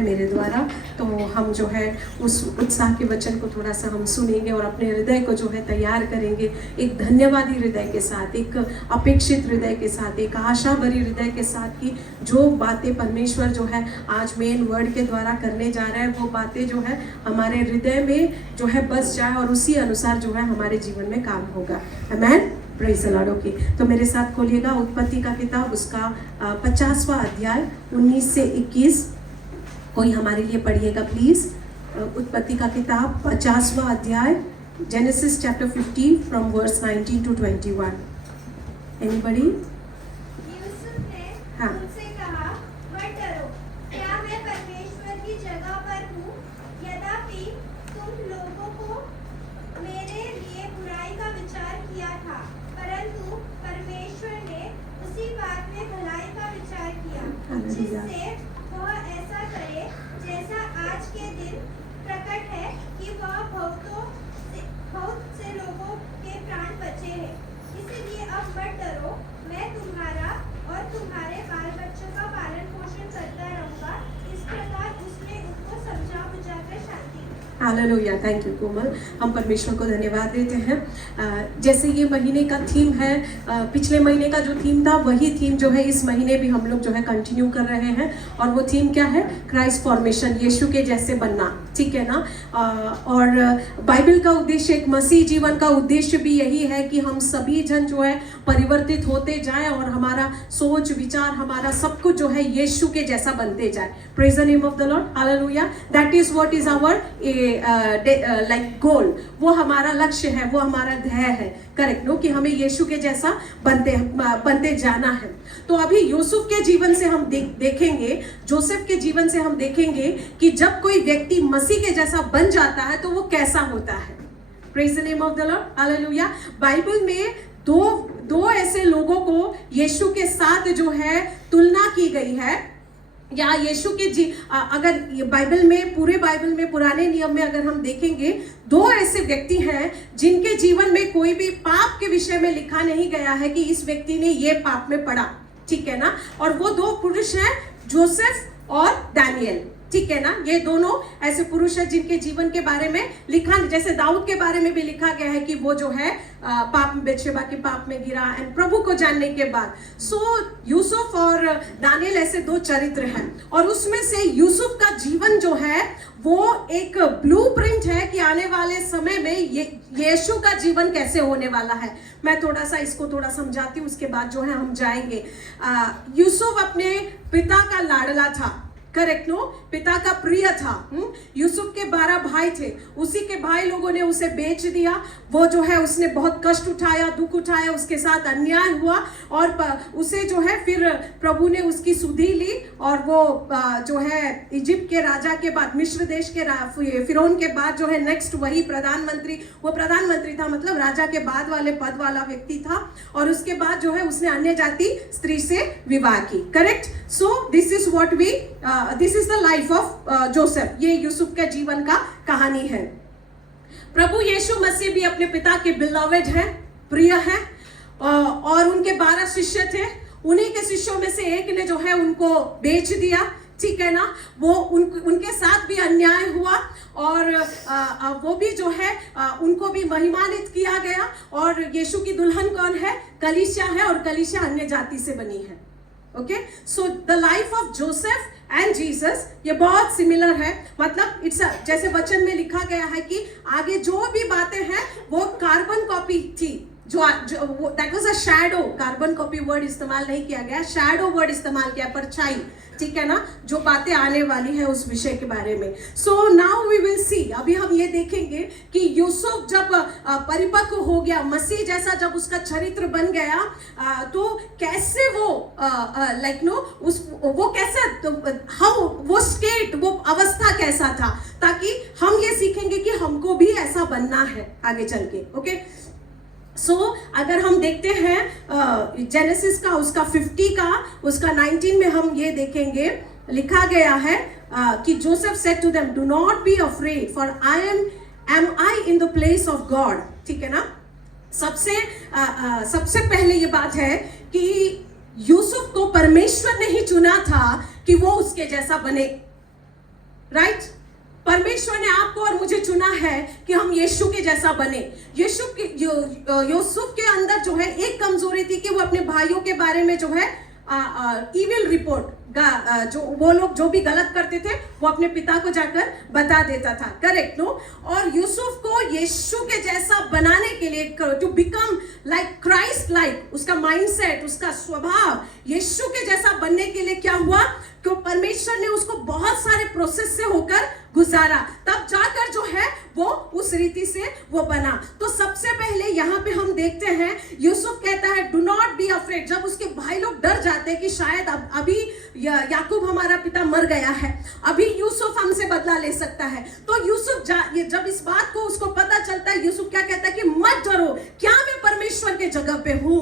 मेरे द्वारा, तो हम जो है उस उत्साह के वचन को थोड़ा सा हम सुनेंगे और अपने हृदय को जो है तैयार करेंगे एक धन्यवादी हृदय के साथ, एक अपेक्षित हृदय के साथ, एक आशा भरी हृदय के साथ कि जो बातें परमेश्वर जो है आज मेन वर्ड के द्वारा करने जा रहा है वो बातें जो है हमारे हृदय में जो है बस जाए और उसी अनुसार जो है हमारे जीवन में काम होगा। आमेन, प्रेज़ द लॉर्ड। ओके, तो मेरे साथ खोलिएगा उत्पत्ति का किताब, उसका 50वां अध्याय 19 से 21। कोई हमारे लिए पढ़िएगा प्लीज। उत्पत्ति का किताब 50वां अध्याय, Genesis chapter 50 from verse 19 to 21। Anybody? Yusuf ने हाँ। उनसे कहा, मत डरो, क्या मैं परमेश्वर की जगह पर हूँ? यद्यपि तुम लोगों को मेरे लिए बुराई का विचार किया था, परंतु परमेश्वर ने उसी बात में भलाई का विचार किया, जिससे वह ऐसा करे जैसा आज के दिन प्रकट है कि वह बहुत से लोगों के प्राण बचे हैं। इसलिए अब मत डरो, मैं तुम्हारा और तुम्हारे बाल बच्चों का पालन पोषण करता रहूंगा। इस प्रकार उसने उनको समझा बुझाकर शांति दी। हालेलुया, थैंक यू कोमल। हम परमेश्वर को धन्यवाद देते हैं। जैसे ये महीने का थीम है, पिछले महीने का जो थीम था वही थीम जो है इस महीने भी हम लोग जो है कंटिन्यू कर रहे हैं। और वो थीम क्या है? क्राइस्ट फॉर्मेशन, यीशु के जैसे बनना, ठीक है ना। और बाइबल का उद्देश्य, एक मसीह जीवन का उद्देश्य भी यही है कि हम सभी जन जो है परिवर्तित होते जाएं और हमारा सोच विचार, हमारा सब कुछ जो है यीशु के जैसा बनते जाए। Praise the name of the Lord, hallelujah. That is what is our like goal. वो हमारा लक्ष्य है, वो हमारा ध्येय है, करेक्ट नो, कि हमें यीशु के जैसा बनते जाना है। तो अभी यूसुफ के जीवन से हम देखेंगे, जोसेफ के जीवन से हम देखेंगे कि जब कोई व्यक्ति मसीह के जैसा बन जाता है तो वो कैसा होता है। Praise the name of the Lord, hallelujah. Bible में दो ऐसे लोगों को यीशु के साथ जो है तुलना की गई है, या यीशु के अगर बाइबल में, पूरे बाइबल में, पुराने नियम में अगर हम देखेंगे, दो ऐसे व्यक्ति हैं जिनके जीवन में कोई भी पाप के विषय में लिखा नहीं गया है कि इस व्यक्ति ने ये पाप में पड़ा, ठीक है ना। और वो दो पुरुष हैं, जोसेफ और दानियल, ठीक है ना। ये दोनों ऐसे पुरुष हैं जिनके जीवन के बारे में लिखा, जैसे दाऊद के बारे में भी लिखा गया है कि वो जो है पाप में, बेतशेबा के पाप में गिरा एंड प्रभु को जानने के बाद। सो यूसुफ और दानियल ऐसे दो चरित्र हैं, और उसमें से यूसुफ का जीवन जो है वो एक ब्लूप्रिंट है कि आने वाले समय में यीशु का जीवन कैसे होने वाला है। मैं थोड़ा सा इसको थोड़ा समझाती हूँ, उसके बाद जो है हम जाएंगे। यूसुफ अपने पिता का लाडला था, करेक्ट नो, पिता का प्रिय था। यूसुफ के 12 भाई थे, उसी के भाई लोगों ने उसे बेच दिया। वो जो है उसने बहुत कष्ट उठाया, दुख उठाया, उसके साथ अन्याय हुआ, और उसे जो है फिर प्रभु ने उसकी सुधि ली, और वो जो है इजिप्ट के राजा के बाद, मिस्र देश के फिरौन के बाद जो है नेक्स्ट वही प्रधानमंत्री था, मतलब राजा के बाद वाले पद वाला व्यक्ति था। और उसके बाद जो है उसने अन्य जाति स्त्री से विवाह की, correct. So this is what we this is the life of Joseph. ये यूसुफ के जीवन का कहानी है। प्रभु यीशु मसीह भी अपने पिता के बिलवेड हैं, प्रिय हैं, और उनके 12 शिष्य थे। उन्हीं के शिष्यों में से एक ने जो है उनको बेच दिया, ठीक है ना। वो उनके साथ भी अन्याय हुआ, और वो भी जो है उनको भी महिमानित किया गया। और यीशु की दुल्हन कौन है? कलीसिया है, और कलीसिया अन्य जाति से बनी है। Okay, so the life of Joseph and Jesus ये बहुत सिमिलर है। मतलब इट्स जैसे वचन में लिखा गया है कि आगे जो भी बातें हैं वो कार्बन कॉपी थी, जो that was a shadow. Carbon copy word इस्तेमाल नहीं किया गया, शैडो वर्ड इस्तेमाल किया, परछाई, ठीक है ना, जो बातें आने वाली है उस विषय के बारे में। So now we will see, अभी हम ये देखेंगे कि यूसुफ जब परिपक्व हो गया, मसीह जैसा जब उसका चरित्र बन गया, तो कैसे वो लाइक नो वो कैसा, हाउ वो स्टेट, वो अवस्था कैसा था, ताकि हम ये सीखेंगे कि हमको भी ऐसा बनना है आगे चल के। ओके, सो अगर हम देखते हैं जेनेसिस का उसका 50 का उसका 19 में हम ये देखेंगे, लिखा गया है कि Joseph said to them, do not be afraid, for am I in the place of God, ठीक है ना। सबसे पहले ये बात है कि यूसुफ को परमेश्वर ने ही चुना था कि वो उसके जैसा बने। राइट? परमेश्वर ने आपको और मुझे चुना है कि हम यीशु के जैसा बने। यूसुफ के अंदर जो है एक कमजोरी थी कि वो अपने भाइयों के बारे में जो है ईविल रिपोर्ट जो वो लोग जो भी गलत करते थे वो अपने पिता को जाकर बता देता था। Correct no? और यूसुफ को यीशु के जैसा बनाने के लिए, to become like Christ like, उसका माइंडसेट, उसका स्वभाव यीशु के जैसा बनने के लिए क्या हुआ कि परमेश्वर ने उसको बहुत सारे प्रोसेस से होकर गुजारा, तब जाकर जो है वो उस रीति से वो बना। तो सबसे पहले यहाँ पे हम देखते हैं यूसुफ कहता है डू नॉट बी अफ्रेड। जब उसके भाई लोग डर जाते हैं कि शायद अभी याकूब हमारा पिता मर गया है, अभी यूसुफ हमसे बदला ले सकता है, तो यूसुफ जब इस बात को उसको पता चलता है, यूसुफ क्या कहता है कि मत डरो, क्या मैं परमेश्वर के जगह पे हूं।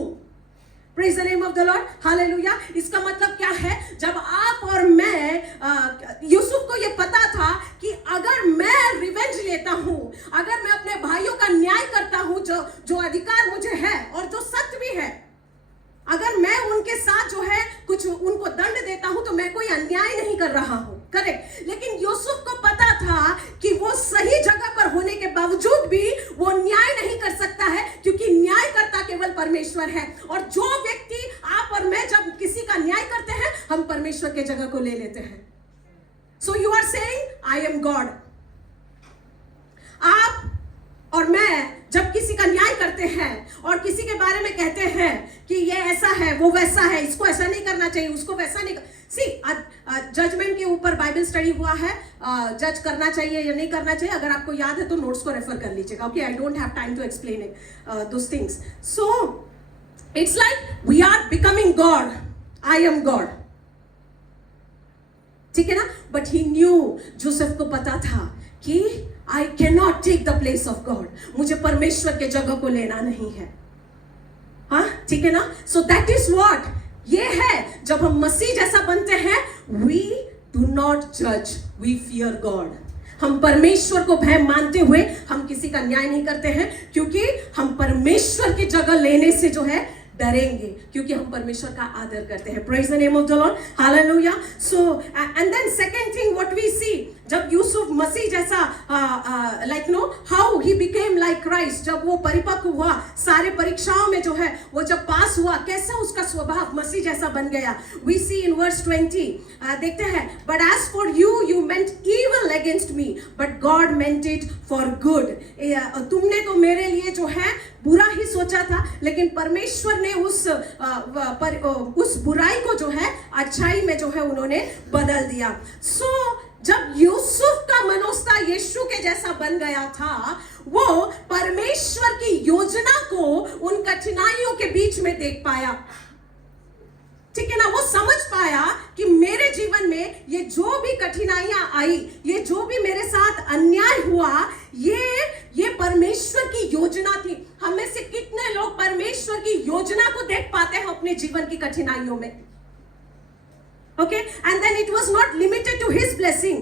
Praise the name of the Lord, hallelujah. इसका मतलब क्या है? जब आप और मैं, यूसुफ को ये पता था कि अगर मैं रिवेंज लेता हूं, अगर मैं अपने भाइयों का न्याय करता हूं, जो अधिकार मुझे है और जो सत्य भी है, अगर मैं उनके साथ जो है कुछ उनको दंड देता हूं तो मैं कोई अन्याय नहीं कर रहा हूं। करेक्ट? लेकिन यूसुफ को पता था कि वो सही जगह पर होने के बावजूद भी वो न्याय नहीं कर सकता है, क्योंकि न्याय करता केवल परमेश्वर है। और जो व्यक्ति, आप और मैं जब किसी का न्याय करते हैं, हम परमेश्वर के जगह को ले लेते हैं। So you are saying I am God. आप और मैं जब किसी का न्याय करते हैं और किसी के बारे में कहते हैं कि ये ऐसा है, वो वैसा है, इसको ऐसा नहीं करना चाहिए, उसको वैसा नहीं जजमेंट के ऊपर बाइबल स्टडी हुआ है, जज करना चाहिए या नहीं करना चाहिए। अगर आपको याद है तो नोट्स को रेफर कर लीजिएगा। Okay, I don't have time to explain it those things. So it's like we are becoming God. I am God, ठीक है ना? बट ही न्यू, जोसेफ को पता था कि I cannot take the place of God. मुझे परमेश्वर के जगह को लेना नहीं है। हाँ, ठीक है ना? So that is what ये है, जब हम मसीह जैसा बनते हैं, we do not judge, we fear God. हम परमेश्वर को भय मानते हुए हम किसी का न्याय नहीं करते हैं, क्योंकि हम परमेश्वर की जगह लेने से जो है डरेंगे, क्योंकि हम परमेश्वर का आदर करते हैं। Praise the name of the Lord, hallelujah. So and then second thing what we see, जब यूसुफ मसीह जैसा like no how he became like Christ, जब वो परिपक्व हुआ, सारे परीक्षाओं में जो है वो जब पास हुआ, कैसा उसका स्वभाव मसीह जैसा बन गया। वी सी इन वर्स 20, देखते हैं, but as for you meant evil against me, but God meant it for good. तुमने तो मेरे लिए जो है बुरा ही सोचा था, लेकिन परमेश्वर ने उस बुराई को जो है अच्छाई में जो है उन्होंने बदल दिया। सो जब यूसुफ का मनोस्ता यीशु के जैसा बन गया था, वो परमेश्वर की योजना को उन कठिनाइयों के बीच में देख पाया। ठीक है ना? वो समझ पाया कि मेरे जीवन में ये जो भी कठिनाइयां आई, ये जो भी मेरे साथ अन्याय हुआ, ये परमेश्वर की योजना थी। हम में से कितने लोग परमेश्वर की योजना को देख पाते हैं अपने जीवन की कठिनाइयों में? Okay, and then it was not limited to his blessing.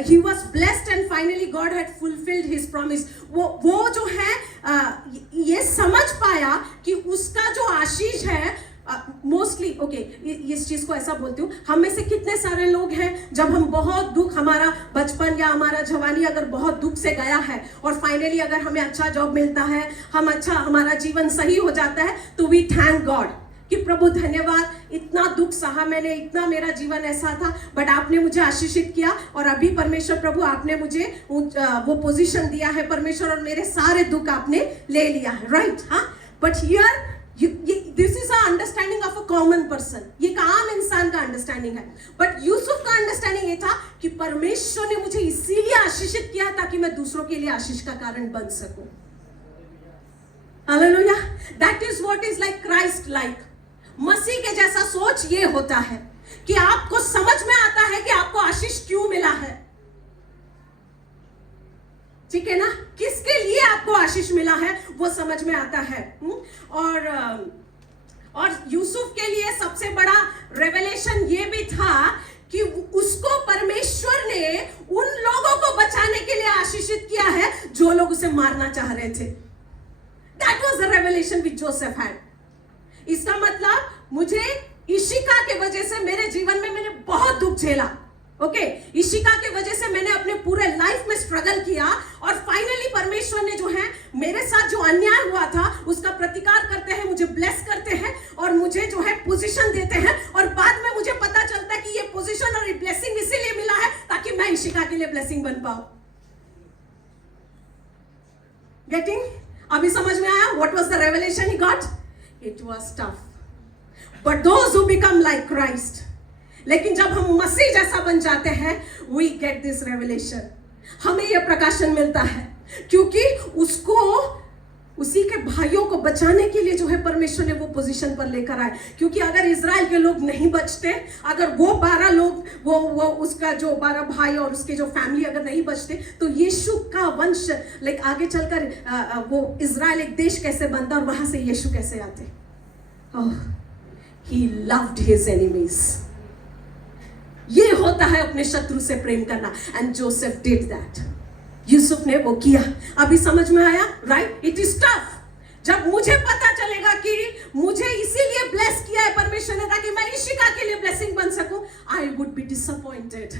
He was blessed and finally God had fulfilled his promise. वो जो है ये समझ पाया कि उसका जो आशीष है, मोस्टली ओके, इस चीज को ऐसा बोलती हूँ, हम में से कितने सारे लोग हैं जब हम बहुत दुख, हमारा बचपन या हमारा जवानी अगर बहुत दुख से गया है और फाइनली अगर हमें अच्छा जॉब मिलता है, हमारा जीवन सही हो जाता है, तो वी थैंक गॉड कि प्रभु धन्यवाद, इतना दुख सहा मैंने, इतना मेरा जीवन ऐसा था, बट आपने मुझे आशीषित किया और अभी परमेश्वर प्रभु आपने मुझे वो पोजीशन दिया है परमेश्वर, और मेरे सारे दुख आपने ले लिया है। राइट? हाँ, but here this is a understanding of a common person. ये एक आम इंसान का अंडरस्टैंडिंग है, बट यूसुफ का अंडरस्टैंडिंग ये था कि परमेश्वर ने मुझे इसीलिए आशीषित किया ताकि मैं दूसरों के लिए आशीष का कारण बन सकूं। Hallelujah. That is what is like Christ like. मसीह के जैसा सोच ये होता है कि आपको समझ में आता है कि आपको आशीष क्यों मिला है। ठीक है ना? किसके लिए आपको आशीष मिला है वो समझ में आता है। और यूसुफ के लिए सबसे बड़ा रेवलेशन ये भी था कि उसको परमेश्वर ने उन लोगों को बचाने के लिए आशीषित किया है जो लोग उसे मारना चाह रहे थे। That was the revelation which Joseph had. इसका मतलब मुझे इशिका के वजह से मेरे जीवन में मैंने बहुत दुख झेला, ओके, इशिका के वजह से मैंने अपने पूरे लाइफ में स्ट्रगल किया और फाइनली परमेश्वर ने जो है मेरे साथ जो अन्याय हुआ था उसका प्रतिकार करते हैं, मुझे ब्लेस करते हैं और मुझे जो है पोजीशन देते हैं और बाद में मुझे पता चलता है कि ये पोजीशन और ये ब्लेसिंग इसीलिए मिला है ताकि मैं इशिका के लिए ब्लेसिंग बन पाऊं। गेटिंग? अभी समझ में आया what was the revelation he got? It was tough but those who become like Christ, लेकिन जब हम मसीह जैसा बन जाते हैं वी गेट दिस रेवलेशन, हमें यह प्रकाशन मिलता है क्योंकि उसको उसी के भाइयों को बचाने के लिए जो है परमेश्वर ने वो पोजीशन पर लेकर आए। क्योंकि अगर इजराइल के लोग नहीं बचते, अगर वो 12 लोग वो उसका जो 12 भाई और उसके जो फैमिली अगर नहीं बचते तो यीशु का वंश लाइक आगे चलकर वो इजराइल एक देश कैसे बनता और वहां से यीशु कैसे आते। He loved his enemies. ये होता है अपने शत्रु से प्रेम करना and Joseph did that. Yusuf ने वो किया। अभी समझ में आया? राइट? It is tough. जब मुझे पता चलेगा कि मुझे इसीलिए ब्लेस किया है परमेश्वर ने ताकि मैं इशिका के लिए ब्लेसिंग बन सकूं, I would be disappointed.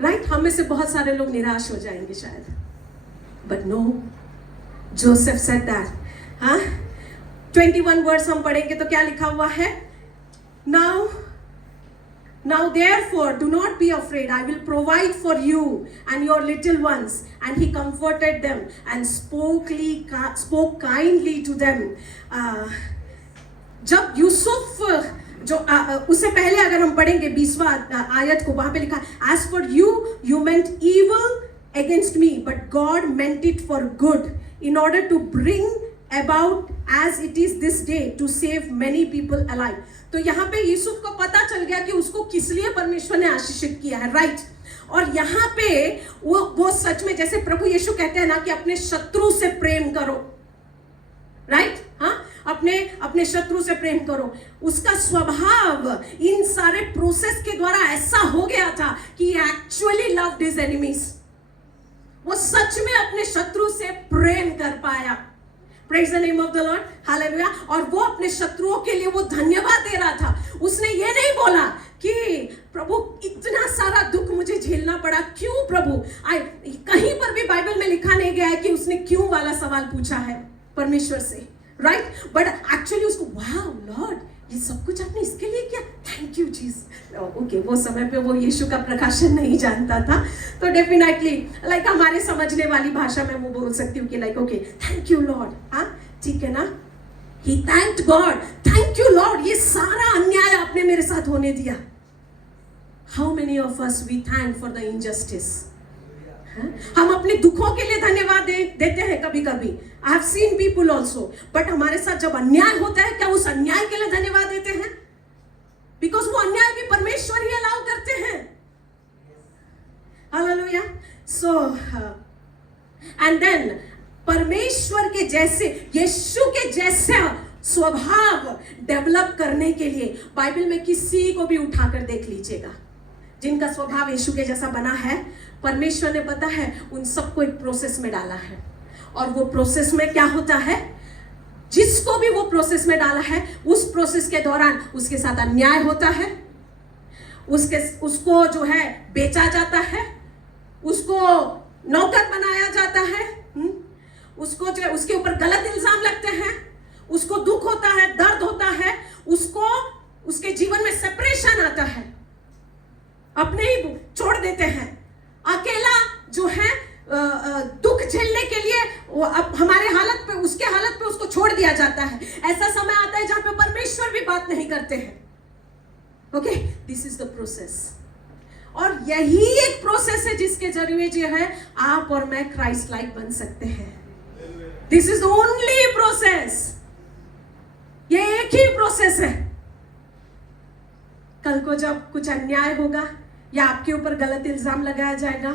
Right? हम में से बहुत सारे लोग निराश हो जाएंगे शायद, but no, Joseph said that. हाँ, 21 वर्ड्स हम पढ़ेंगे तो क्या लिखा हुआ है? Now therefore do not be afraid, I will provide for you and your little ones. And he comforted them and spoke kindly to them. जब यूसुफ जो उससे पहले अगर हम पढ़ेंगे 20वां आयत को, वहां पे लिखा as for you you meant evil against me but God meant it for good in order to bring about as it is this day to save many people alive. तो यहाँ पे यूसुफ को पता चल गया कि उसको किस लिए परमेश्वर ने आशीषित किया है। राइट? और यहाँ पे वो सच में जैसे प्रभु यीशु कहते हैं ना कि अपने शत्रु से प्रेम करो। राइट? हाँ, अपने शत्रु से प्रेम करो। उसका स्वभाव इन सारे प्रोसेस के द्वारा ऐसा हो गया था कि एक्चुअली लव्ड हिज एनिमीज। वो सच में अपने शत्रु से प्रेम कर पाया। Praise the name of the Lord, Hallelujah। और वो अपने शत्रुओं के लिए वो धन्यवाद दे रहा था। उसने ये नहीं बोला कि प्रभु इतना सारा दुख मुझे झेलना पड़ा, क्यों प्रभु? कहीं पर भी बाइबल में लिखा नहीं गया है कि उसने क्यों वाला सवाल पूछा है परमेश्वर से। राइट? बट एक्चुअली उसको वाओ लॉर्ड, ये सब कुछ आपने इसके लिए किया, थैंक यू जीसस। ओके, वो समय पे वो यीशु का प्रकाशन नहीं जानता था, तो डेफिनेटली लाइक हमारे समझने वाली भाषा में वो बोल सकती हूँ कि like okay thank you Lord. हाँ, ठीक है ना? He thanked God, thank you Lord, ये सारा अन्याय आपने मेरे साथ होने दिया। How many of us we thank for the injustice? हम अपने दुखों के लिए धन्यवाद देते हैं कभी कभी। I have seen people also, but हमारे साथ जब अन्याय होता है क्या उस अन्याय के लिए धन्यवाद देते हैं? बिकॉज वो अन्याय भी परमेश्वर ही अलाउ करते हैं। हालेलुया। सो एंड देन परमेश्वर के जैसे, यीशु के जैसा स्वभाव डेवलप करने के लिए बाइबल में किसी को भी उठाकर देख लीजिएगा जिनका स्वभाव यीशु के जैसा बना है। परमेश्वर ने पता है उन सबको एक प्रोसेस में डाला है, और वो प्रोसेस में क्या होता है? जिसको भी वो प्रोसेस में डाला है उस प्रोसेस के दौरान उसके साथ अन्याय होता है, उसको जो है बेचा जाता है, उसको नौकर बनाया जाता है, उसको जो उसके ऊपर गलत इल्जाम लगते हैं, उसको दुख होता है, दर्द होता है, उसको उसके जीवन में सेपरेशन आता है, अपने ही छोड़ देते हैं, अकेला जो है दुख झेलने के लिए वो अब हमारे हालत पे, उसके हालत पे उसको छोड़ दिया जाता है। ऐसा समय आता है जहां पे परमेश्वर भी बात नहीं करते हैं। Okay, this is the process, और यही एक प्रोसेस है जिसके जरिए जो है आप और मैं क्राइस्ट लाइक बन सकते हैं। This is the only process, ये एक ही प्रोसेस है। कल को जब कुछ अन्याय होगा या आपके ऊपर गलत इल्जाम लगाया जाएगा,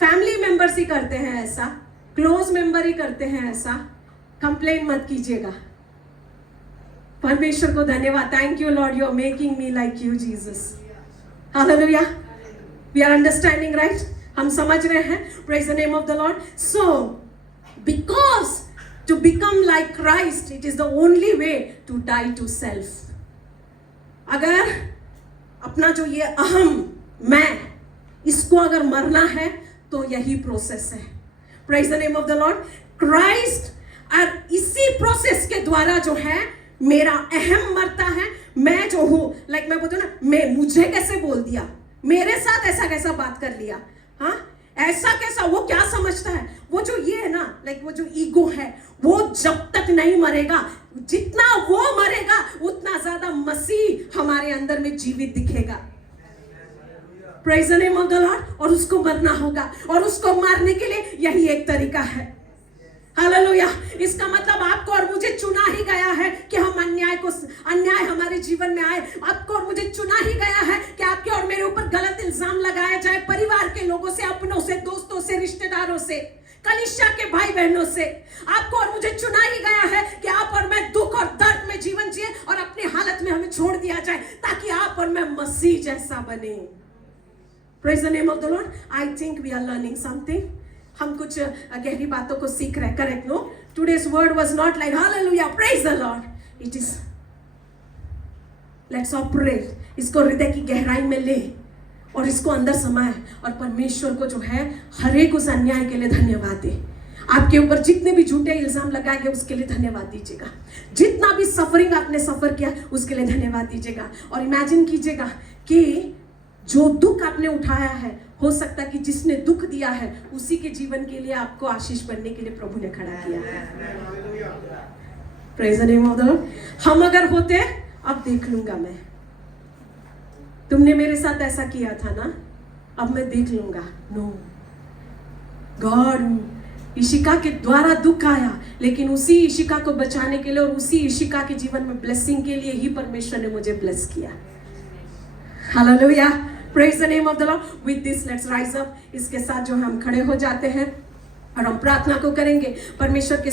फैमिली मेंबर्स ही करते हैं ऐसा, क्लोज मेंबर ही करते हैं ऐसा, कंप्लेन मत कीजिएगा। परमेश्वर को धन्यवाद, thank you Lord, you are making me like you Jesus. Hallelujah, we are understanding, right? हम समझ रहे हैं। Praise the name of the Lord. So because to become like Christ, it is the only way to die to self. अगर अपना जो ये अहम मैं, इसको अगर मरना है तो यही प्रोसेस है. Praise the name of the Lord. Christ, और इसी प्रोसेस के द्वारा जो है मेरा अहम मरता है. मैं जो हूं, लाइक मैं बोलती हूँ ना, मैं, मुझे कैसे बोल दिया, मेरे साथ ऐसा कैसा बात कर लिया, हाँ ऐसा कैसा, वो क्या समझता है, वो जो ये है ना, लाइक वो जो ईगो है, वो जब तक नहीं मरेगा, जितना वो मरेगा उतना ज्यादा मसीह हमारे अंदर में जीवित दिखेगा. Praise the name of the Lord. और उसको मरना होगा, और उसको मारने के लिए यही एक तरीका है. हालेलुया. इसका मतलब आपको और मुझे चुना ही गया है कि हम अन्याय हमारे जीवन में आए. आपको और मुझे चुना ही गया है कि आपके और मेरे ऊपर गलत इल्जाम लगाया जाए, परिवार के लोगों से, अपनों से, दोस्तों से, रिश्तेदारों से, कलीसिया के भाई बहनों से. आपको और मुझे चुना ही गया है कि आप और मैं दुख और दर्द में जीवन जिए और अपनी हालत में हमें छोड़ दिया जाए, ताकि आप और मैं मसीह जैसा बने. Praise the name of the Lord. I think we are learning something. हम कुछ गहरी बातों को सीख रहे हैं. Correct? No? Today's word was not like hallelujah, praise the Lord. It is let's operate. इसको हृदय की गहराई में ले और इसको अंदर समाए, और परमेश्वर को जो है हर एक उस अन्याय के लिए धन्यवाद दे. आपके ऊपर जितने भी झूठे इल्जाम लगाए गए उसके लिए धन्यवाद दीजिएगा. जितना भी सफरिंग आपने सफर किया उसके लिए धन्यवाद दीजिएगा. और इमेजिन कीजिएगा कि जो दुख आपने उठाया है, हो सकता है कि जिसने दुख दिया है उसी के जीवन के लिए आपको आशीष बनने के लिए प्रभु ने खड़ा किया है. Praise the name of the Lord. हम अगर होते, अब देख लूंगा मैं, तुमने मेरे साथ ऐसा किया था ना, अब मैं देख लूंगा. नो, गॉड, इशिका के द्वारा दुख आया, लेकिन उसी इशिका को बचाने के लिए और उसी इशिका के जीवन में ब्लेसिंग के लिए ही परमेश्वर ने मुझे ब्लेस किया. Hallelujah. Praise the name of the Lord. With this, let's rise up. इसके साथ जो हम खड़े हो जाते हैं और हम प्रार्थना को करेंगे. परमेश्वर के